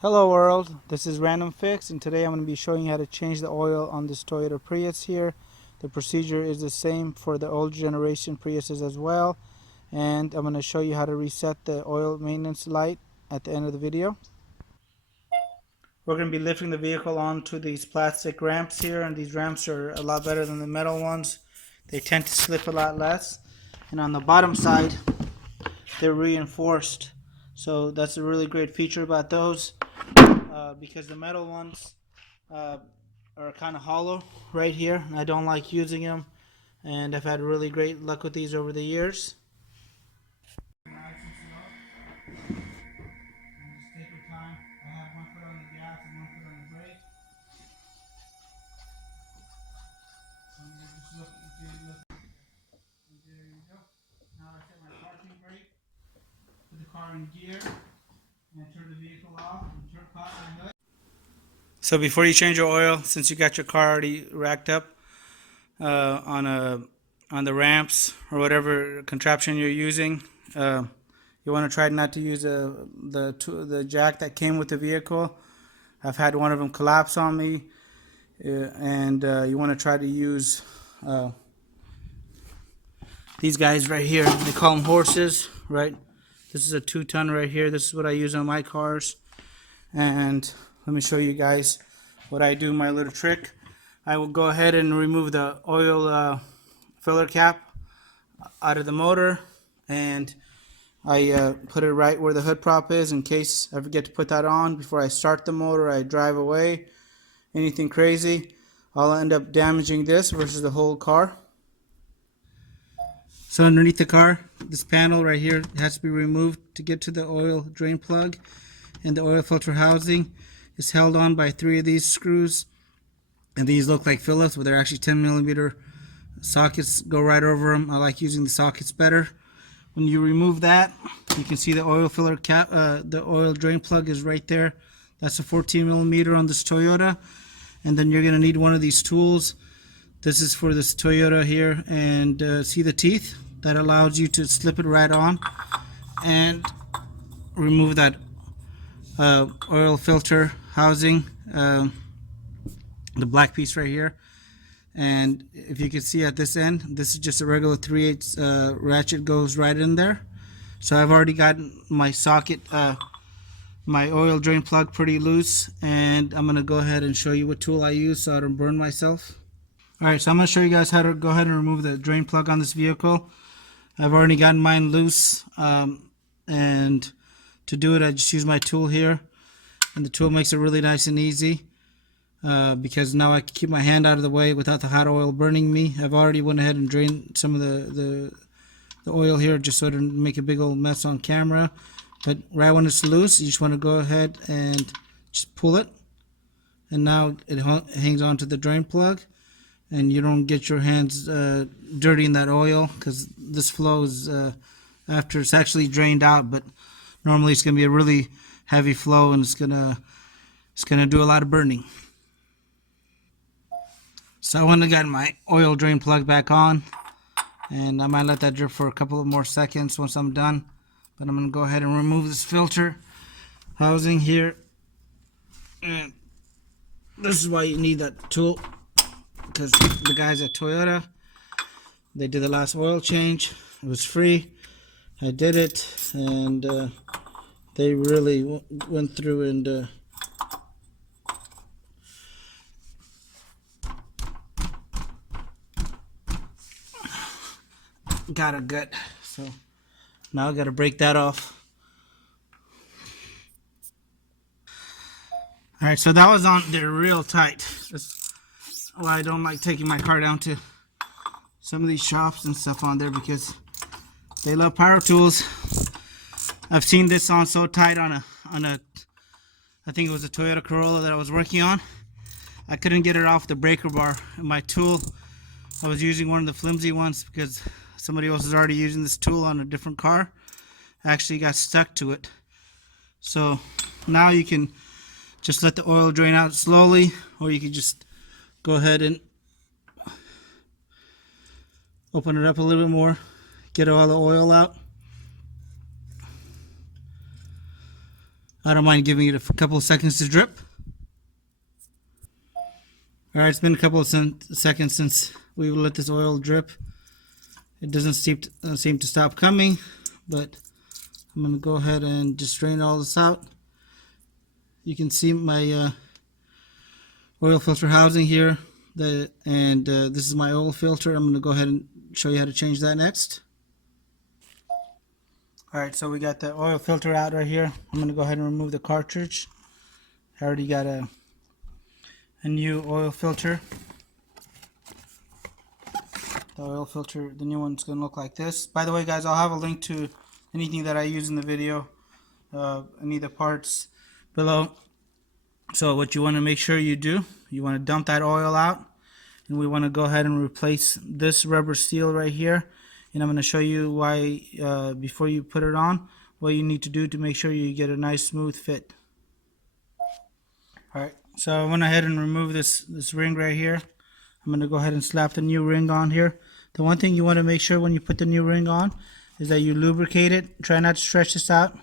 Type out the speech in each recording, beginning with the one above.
Hello world, this is Random Fix, and today I'm going to be showing you how to change the oil on this Toyota Prius here. The procedure is the same for the old generation Priuses as well, and I'm going to show you how to reset the oil maintenance light at the end of the video. We're going to be lifting the vehicle onto these plastic ramps here, and these ramps are a lot better than the metal ones. They tend to slip a lot less, and on the bottom side they're reinforced, so that's a really great feature about those. Because the metal ones are kind of hollow right here. I don't like using them, and I've had really great luck with these over the years. Just take your time. I have one foot on the gas and one foot on the brake. And you just look, there you go. Now I set my parking brake, put the car in gear, and turn the vehicle off and pop my hood. So before you change your oil, since you got your car already racked up on the ramps or whatever contraption you're using, you want to try not to use the jack that came with the vehicle. I've had one of them collapse on me, and you want to try to use these guys right here. They call them horses, right? This is a 2-ton right here. This is what I use on my cars. And let me show you guys what I do, my little trick. I will go ahead and remove the oil filler cap out of the motor, and I put it right where the hood prop is in case I forget to put that on before I start the motor. I drive away. Anything crazy, I'll end up damaging this versus the whole car. So underneath the car, this panel right here has to be removed to get to the oil drain plug, and the oil filter housing is held on by 3 of these screws, and these look like Phillips, but they're actually 10mm sockets go right over them. I like using the sockets better. When you remove that, you can see the oil filler cap, the oil drain plug is right there. That's a 14mm on this Toyota, and then you're going to need one of these tools. This is for this Toyota here, and see the teeth? That allows you to slip it right on and remove that oil filter housing, the black piece right here. And if you can see at this end, this is just a regular 3/8 ratchet, goes right in there. So I've already got my socket, my oil drain plug pretty loose, and I'm gonna go ahead and show you what tool I use so I don't burn myself. Alright, so I'm gonna show you guys how to go ahead and remove the drain plug on this vehicle. I've already gotten mine loose, and to do it I just use my tool here, and the tool makes it really nice and easy, because now I can keep my hand out of the way without the hot oil burning me. I've already went ahead and drained some of the oil here just so it doesn't make a big old mess on camera. But right when it's loose, you just want to go ahead and just pull it, and now it hangs onto the drain plug, and you don't get your hands dirty in that oil, because this flows after it's actually drained out. But normally it's going to be a really heavy flow, and it's gonna do a lot of burning. So I went and got my oil drain plug back on, and I might let that drip for a couple of more seconds once I'm done. But I'm gonna go ahead and remove this filter housing here, and this is why you need that tool, because the guys at Toyota, they did the last oil change. It was free. I did it, and they really went through and got a gut. So now I gotta break that off. Alright, so that was on there real tight. That's why I don't like taking my car down to some of these shops and stuff on there, because they love power tools. I've seen this on so tight on a I think it was a Toyota Corolla that I was working on. I couldn't get it off the breaker bar. My tool, I was using one of the flimsy ones because somebody else is already using this tool on a different car. I actually got stuck to it. So now you can just let the oil drain out slowly, or you can just go ahead and open it up a little bit more, get all the oil out. I don't mind giving it a couple of seconds to drip. Alright, it's been a couple of seconds since we let this oil drip. It doesn't seem to stop coming, but I'm going to go ahead and just drain all this out. You can see my oil filter housing here, and this is my oil filter. I'm going to go ahead and show you how to change that next. Alright, so we got the oil filter out right here. I'm going to go ahead and remove the cartridge. I already got a new oil filter. The oil filter, the new one's going to look like this. By the way, guys, I'll have a link to anything that I use in the video, any of the parts below. So what you want to make sure you do, you want to dump that oil out, and we want to go ahead and replace this rubber seal right here. And I'm going to show you why, before you put it on, what you need to do to make sure you get a nice smooth fit. Alright, so I went ahead and removed this ring right here. I'm going to go ahead and slap the new ring on here. The one thing you want to make sure when you put the new ring on is that you lubricate it. Try not to stretch this out,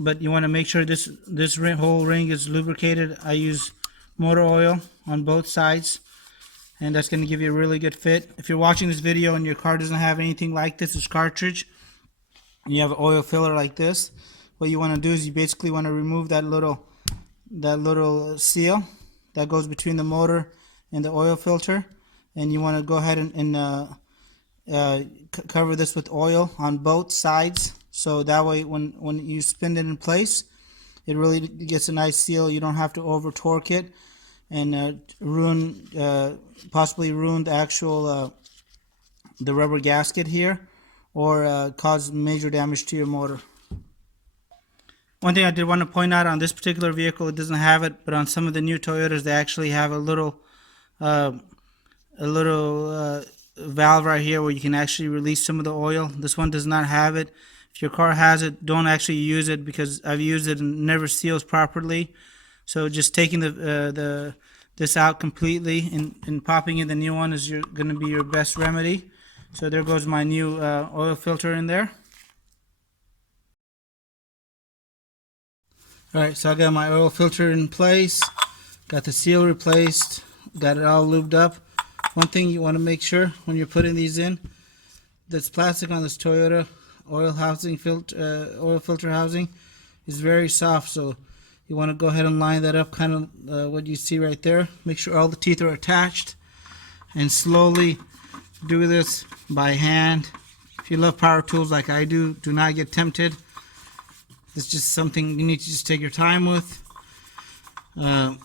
but you want to make sure this whole ring is lubricated. I use motor oil on both sides, and that's going to give you a really good fit. If you're watching this video and your car doesn't have anything like this cartridge, and you have an oil filler like this, what you want to do is you basically want to remove that little seal that goes between the motor and the oil filter, and you want to go ahead and cover this with oil on both sides, so that way when you spin it in place, it really gets a nice seal. You don't have to over torque it and possibly ruin the actual the rubber gasket here, or cause major damage to your motor. One thing I did want to point out on this particular vehicle, it doesn't have it, but on some of the new Toyotas they actually have a little valve right here where you can actually release some of the oil. This one does not have it. If your car has it, don't actually use it, because I've used it and it never seals properly. So just taking this out completely and popping in the new one is going to be your best remedy. So there goes my new oil filter in there. Alright, so I got my oil filter in place, got the seal replaced, got it all lubed up. One thing you want to make sure when you're putting these in, this plastic on this Toyota oil filter housing is very soft, so you want to go ahead and line that up, kind of what you see right there. Make sure all the teeth are attached, and slowly do this by hand. If you love power tools like I do, do not get tempted. It's just something you need to just take your time with. And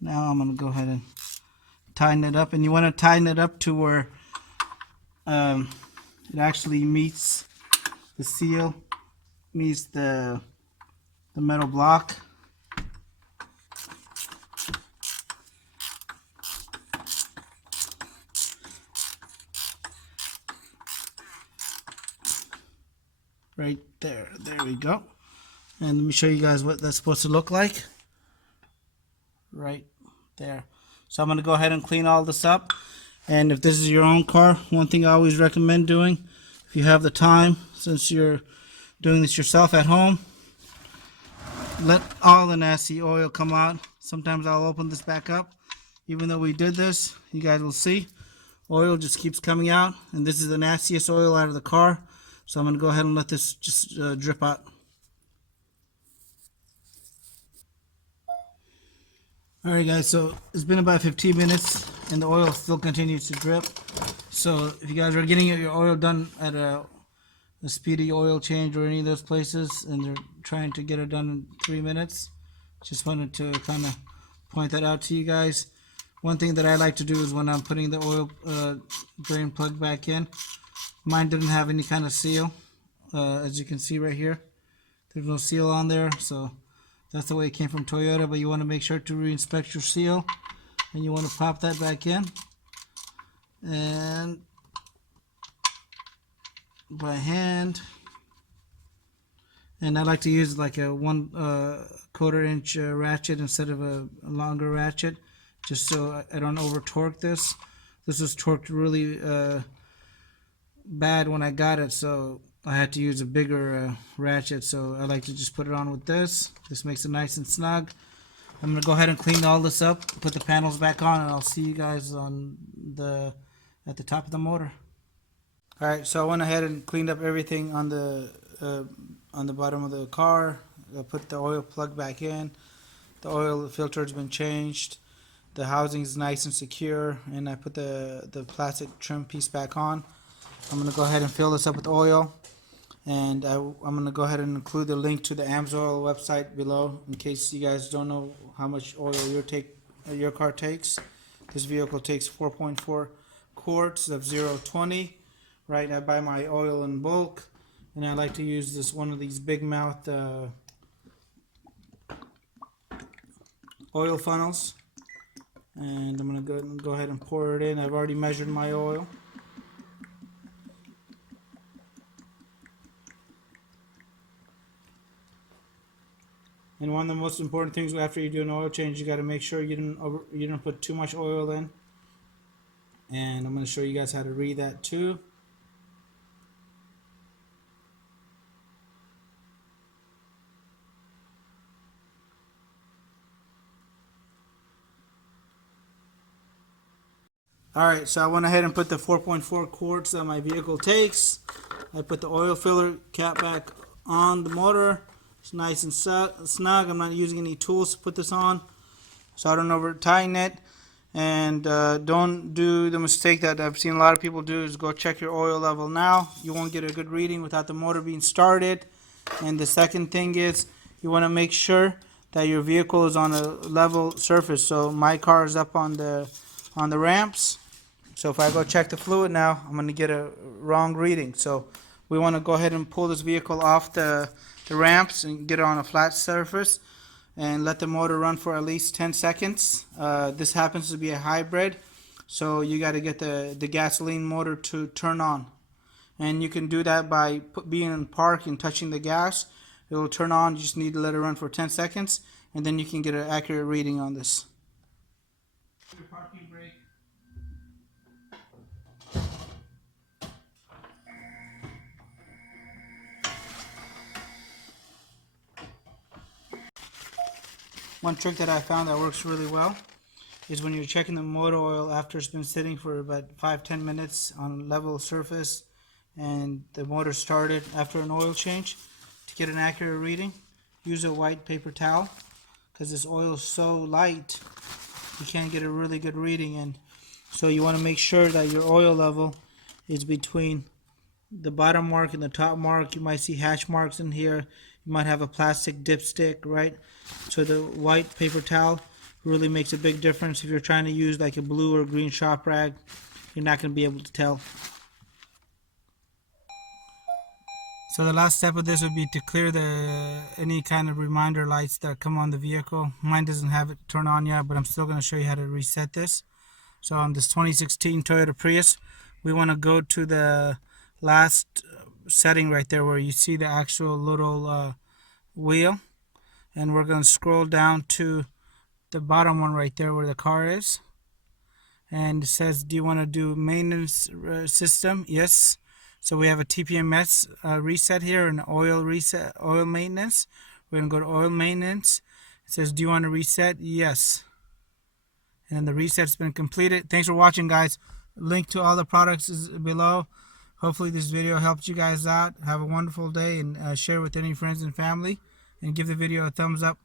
now I'm going to go ahead and tighten it up. And you want to tighten it up to where it actually meets the seal, meets the metal block. Right there, there we go. And let me show you guys what that's supposed to look like. Right there. So I'm going to go ahead and clean all this up. And if this is your own car, one thing I always recommend doing, if you have the time, since you're doing this yourself at home, let all the nasty oil come out. Sometimes I'll open this back up. Even though we did this, you guys will see, oil just keeps coming out. And this is the nastiest oil out of the car. So I'm going to go ahead and let this just drip out. Alright guys, so it's been about 15 minutes and the oil still continues to drip. So if you guys are getting your oil done at a speedy oil change or any of those places and they're trying to get it done in 3 minutes, just wanted to kind of point that out to you guys. One thing that I like to do is when I'm putting the oil drain plug back in, mine didn't have any kind of seal, as you can see right here. There's no seal on there, so that's the way it came from Toyota. But you want to make sure to re-inspect your seal, and you want to pop that back in, and by hand. And I like to use like a 1/4 inch ratchet instead of a longer ratchet, just so I don't over torque this. This was torqued really bad when I got it, so I had to use a bigger ratchet. So I like to just put it on with this. This makes it nice and snug. I'm gonna go ahead and clean all this up, put the panels back on, and I'll see you guys on at the top of the motor. All right, so I went ahead and cleaned up everything on the bottom of the car. I put the oil plug back in. The oil filter has been changed. The housing is nice and secure, and I put the plastic trim piece back on. I'm gonna go ahead and fill this up with oil. And I'm going to go ahead and include the link to the AMSOIL website below in case you guys don't know how much oil your car takes. This vehicle takes 4.4 quarts of 0-20. Right, I buy my oil in bulk, and I like to use one of these big mouth oil funnels. And I'm going to go ahead and pour it in. I've already measured my oil. And one of the most important things after you do an oil change, you got to make sure you didn't put too much oil in. And I'm going to show you guys how to read that too. Alright, so I went ahead and put the 4.4 quarts that my vehicle takes. I put the oil filler cap back on the motor. It's nice and snug. I'm not using any tools to put this on, so I don't over tighten it. And don't do the mistake that I've seen a lot of people do, is go check your oil level now. You won't get a good reading without the motor being started. And the second thing is, you want to make sure that your vehicle is on a level surface. So my car is up on the ramps. So if I go check the fluid now, I'm going to get a wrong reading. So we want to go ahead and pull this vehicle off the ramps and get it on a flat surface and let the motor run for at least 10 seconds. This happens to be a hybrid, so you got to get the gasoline motor to turn on. And you can do that by being in park and touching the gas. It will turn on. You just need to let it run for 10 seconds, and then you can get an accurate reading on this. Your parking brake. One trick that I found that works really well is when you're checking the motor oil after it's been sitting for about 5-10 minutes on level surface and the motor started after an oil change. To get an accurate reading, use a white paper towel, because this oil is so light you can't get a really good reading. And so you want to make sure that your oil level is between the bottom mark and the top mark. You might see hatch marks in here. You might have a plastic dipstick, right? So the white paper towel really makes a big difference. If you're trying to use like a blue or green shop rag, you're not going to be able to tell. So the last step of this would be to clear any kind of reminder lights that come on the vehicle. Mine doesn't have it turned on yet, but I'm still going to show you how to reset this. So on this 2016 Toyota Prius, we want to go to the last setting right there where you see the actual little wheel, and we're going to scroll down to the bottom one right there where the car is, and it says, do you want to do maintenance system? Yes. So we have a TPMS reset here, and oil reset, oil maintenance. We're going to go to oil maintenance. It says, do you want to reset? Yes. And then the reset's been completed. Thanks for watching, guys. Link to all the products is below. Hopefully this video helped you guys out. Have a wonderful day, and share with any friends and family, and give the video a thumbs up.